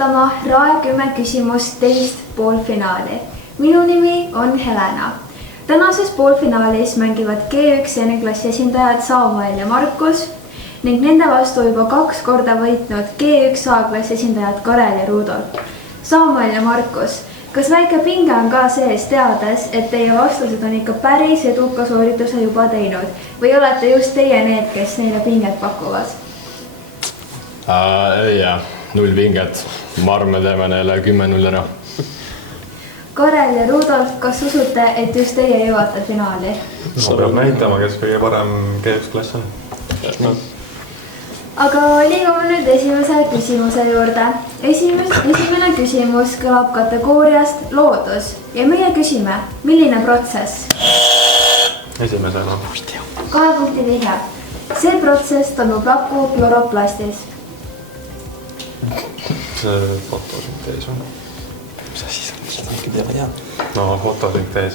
vaatama Rae 10 küsimust teist poolfinaali. Minu nimi on Helena. Tänases poolfinaalis mängivad G1 N-klassi esindajad Samuel ja Markus ning nende vastu juba 2 korda võitnud G1 A-klassi esindajad Karel ja Rudolf. Samuel ja Markus, kas väike pinge on ka sees teades, et teie vastused on ikka päris eduka soorituse juba teinud või olete just teie need, kes neile pinget pakuvad? Jah, 0 pinget. Ma arvan, me teeme neile 10-0 ära. Karel ja Rudolf, kas usute, et just teie jõuate finaali? No, peab näitama, kes kõige parem G1-klass on. Aga liigume nüüd esimese küsimuse juurde. Esimene küsimus kõlab kategooriast loodus ja meie küsime, milline protsess? Esimesena. 2 punkti vihja. See protsess toimub raku kloroplastis. See fotosüntees on. Mis asi see on? Seda ikka mida ma tean. No, fotosüntees.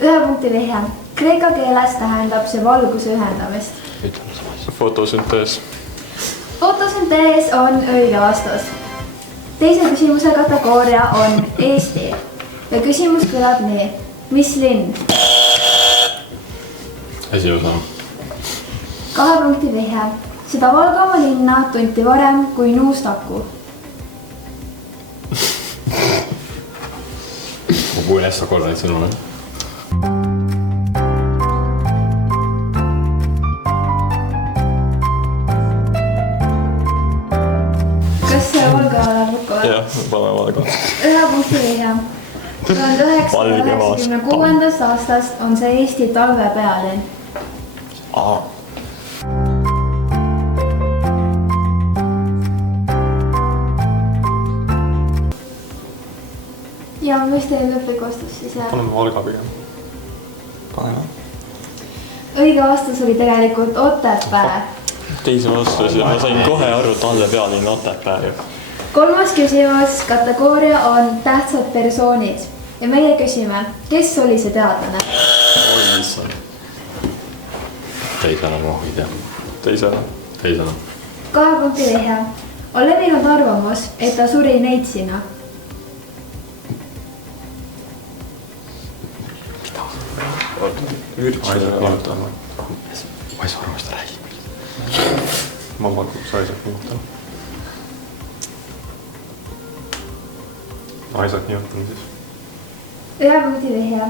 1 punkti vihja. Kreeka keeles tähendab see valguse ühendamist. Fotosüntees. Fotosüntees on õige vastus. Teise küsimuse kategooria on Eesti. Ja küsimus kõlab nii. Mis linn? Esimesena. 2 punkti vihja. Seda Valgamaa linna tunti varem kui Nuustaku. Ma kuulin hästi korda neid sõnule. Kas see Valga lukku? Jah, pane Valga. 1 punkti vihja. 1996. aastast on see Eesti talve pealinn. Ja mis teil lõplik vastus siis jääb? Paneme Valga pigem. Paneme. Õige vastus oli tegelikult Otepää. Teise vastus ja ma sain kohe aru talve pealinn Otepää. 3. küsimus kategooria on tähtsad persoonid. Ja meie küsime, kes oli see teadlane? Oi, issand. Teisena ma ei tea. Teisena. 2 punkti vihja. On levinud arvamus, et ta suri neitsina. Isaac Newton. Ma ei saa aru, mis ta räägib. Ma pakuks Isaac Newton. Isaac Newton siis. 1 punkti vihja.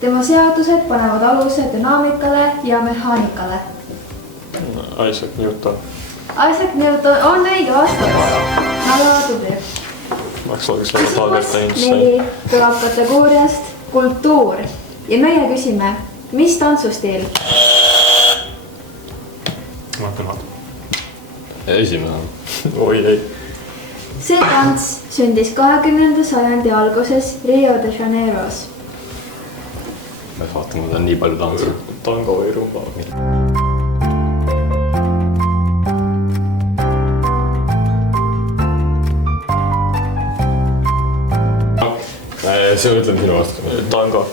Tema seadused panevad aluse dünaamikale ja mehaanikale. Isaac Newton. Isaac Newton on õige vastus. Väga tubli. Maks oleks olnud Albert Einstein. 4 tuleb kategooriast kultuur. Ja meie küsime, mis tantsustiil? Matemaat. Esimesena. Oi, ei. See tants sündis 20. sajandi alguses Rio de Janeiros. Me vaatame, ta on nii palju tantsu. Tango või rumba. See ütleme sinu vastus. Tango.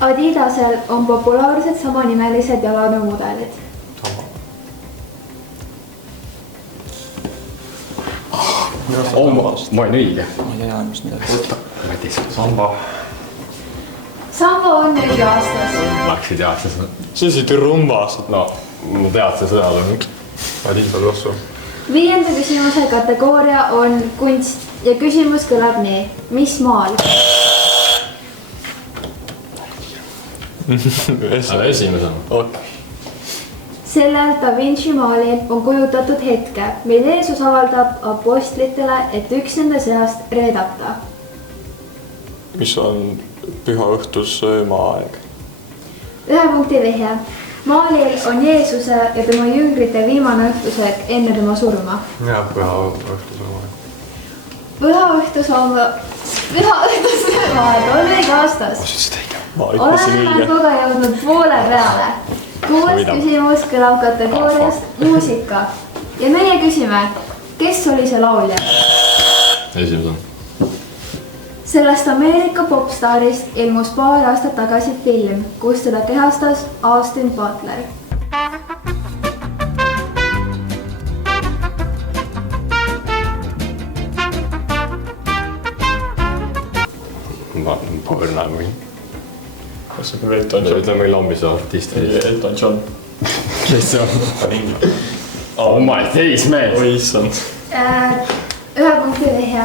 Adidasel on populaarsed samanimelised jalanõumudelid. Ma olen õige. Ma ei tea, mis midagi. Samba. Sambo on õige vastus. Läksid teadses. See siit rumbas. No, ma teadse sõnal on. Adisa Lossu. 5. küsimuse kategooria on kunst ja küsimus kõlab nii. Mis maal? Esimesena. Ok. Sellel Da Vinci maalil on kujutatud hetke, mil Jeesus avaldab apostlitele, et üks nende seast reedab ta. Mis on püha õhtus söömaaeg? 1 punkti vihje. Maalil on Jeesuse ja tema jüngrite viimane õhtusöök enne tema surma. Ja püha õhtusöömaeg. Püha õhtusöömaeg on õige vastus. Oleme mänguga jõudnud poole peale. 6. küsimus kõlab kategooriast muusika. Ja meie küsime, kes oli see laulja? Esimesena. Sellest Ameerika popstaarist ilmus paar aastat tagasi film, kus teda kehastas Austin Butler. ma põrna või. Kas see on Elton John? Ütleme meil on mis artisti. Elton John. Kes see on? Oh my days, mees! Oi, issand. 1 punkti vihja.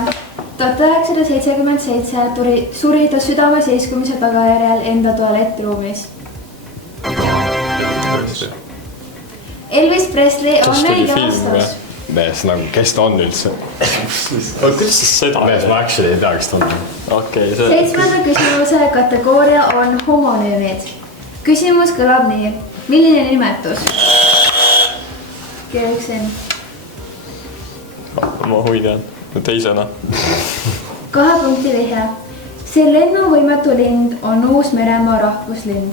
1977 suri ta südameseiskumise tagajärjel enda tualettruumis. Elvis Presley on õige vastus. Mees, nagu, kes ta on üldse? Kuidas sa seda? Mees, ma actually ei tea, kes ta on. Okei, 7. küsimuse kategooria on homonüümid. Küsimus kõlab nii. Milline nimetus? G1N. Ma huidan. Teisena. 2 punkti vihja. See lennuvõimetu lind on Uus-Meremaa rahvuslind.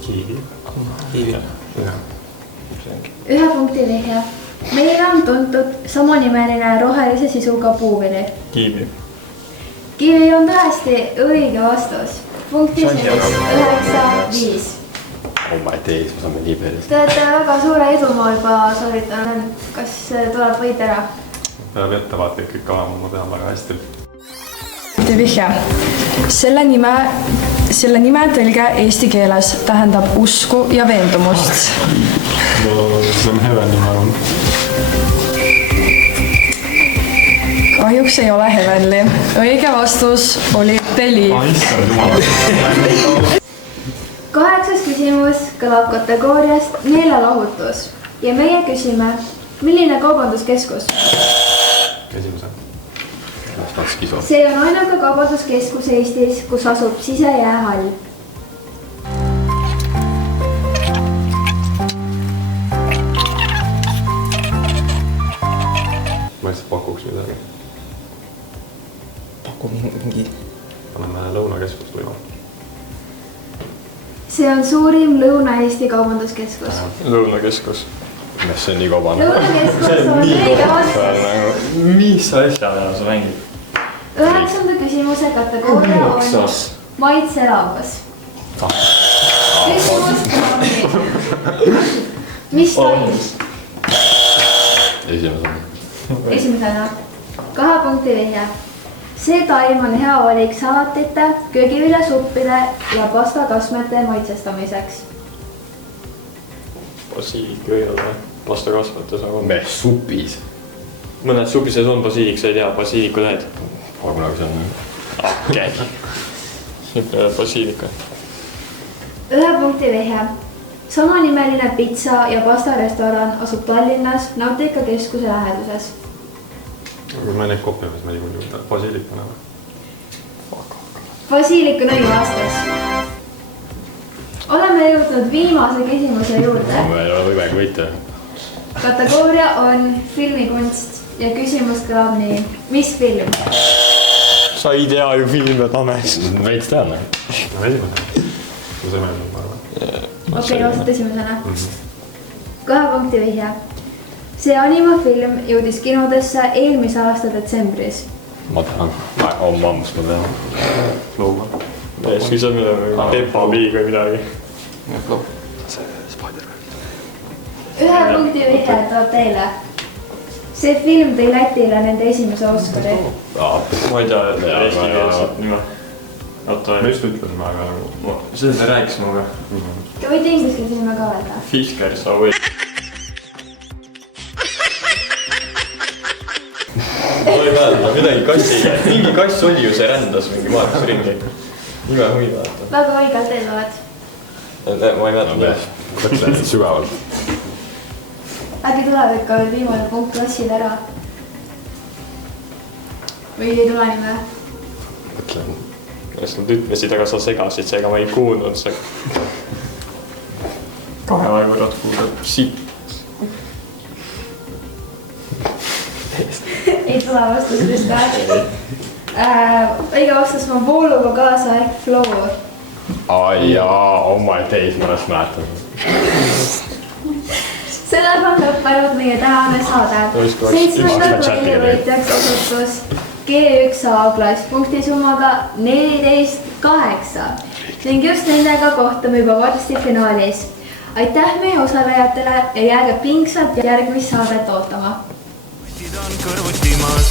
Kiivi. 1 punkti vihja. Meile on tuntud samanimeline rohelise sisuga puuvili. Kiivi. Kivi on tõesti õige vastus. Punkti sees 9-5. Oh my days, ma saame nii päris. Te olete väga suure edumaa juba sooritanud. Kas tuleb võit ära? Peab ettevaatlik ikka olema, ma tean väga hästi. Vihja. Selle nime tõlge eesti keeles tähendab usku ja veendumust. See on Heavenly, ma arvan. Kahjuks ei ole Heavenly. Õige vastus oli Believe. 8. küsimus kõlab kategooriast meelelahutus. Ja meie küsime, milline kaubanduskeskus? Esimese. See on ainuke kaubanduskeskus Eestis, kus asub sisejäähall. Ma lihtsalt pakuks midagi. Paku mingi. Paneme Lõunakeskust võima. See on suurim Lõuna-Eesti kaubanduskeskus. Lõunakeskus. Mis see on nii kaubane? Lõunakeskus on õige vastus. Mis asja sa mängid? 9. küsimuse kategooria on maitselauas. Küsimus kõlab nii. Mis toimus? Esimesena. 2 punkti vihja. See taim on hea valik salatite, köögiviljasuppide ja pastakasmete maitsestamiseks. Basiilik ei ole. Pastakasmetes on. Mees supis. Mõned supises on basiilik, sa ei tea, basiiliku teed. Kunagi see on. Okei. Niisugune basiilika. 1 punkti vihja. Samanimeline pitsa ja pastarestoran asub Tallinnas Nautika keskuse läheduses. Kui me neid kopime, siis me liigume basiilikuna. Basiilik on õige vastus. Oleme jõudnud viimase küsimuse juurde. Me ei ole võimega võita. Kategooria on filmikunst ja küsimus kõlab nii. Mis film? Sa ei tea ju filme, Tames. Veits tean. No esimene. See on meelnud, ma arvan. Okei, vastad esimesena. 2 punkti vihja. See animafilm jõudis kinodesse eelmise aasta detsembris. Ma tean. Ammust ma tean. Looma. Siis on Peppa Pig või midagi. 1 punkti vihja tuleb teile. See film tõi Lätile nende esimese Oscari. Ma ei tea eesti keelset nime. Oota, Me just ütlesime, aga nagu... Seda me rääkisime aga. Te võite inglise keeles nime ka öelda. Fiskers away. Ma ei mäleta midagi kassiga. Mingi kass oli ju, see rändas mingi maailmas ringi. Nime huvi vaata. Väga õigalt eeldavad. Ma ei mäleta midagi. Mõtlen sügavalt. Äkki tuleb ikka viimane punkt klassile ära. Või ei tule nime? Mõtlen. Kas nad ütlesid, aga sa segasid, seega ma ei kuulnud see. 2 aegurad kuuleb siit. Ei tule vastusest ka. Õige vastus on vooluga kaasa ehk flow. Ai jaa, oh my days, ma alles mäletan. Sellega on lõppenud meie tänane saade. 7. aprilli võitjaks osutus G1A klass punktisummaga 14-8 ning just nendega kohtume juba varsti finaalis. Aitäh meie osalejatele ja jääge pingsalt järgmist saadet ootama. Kõrvuti maas.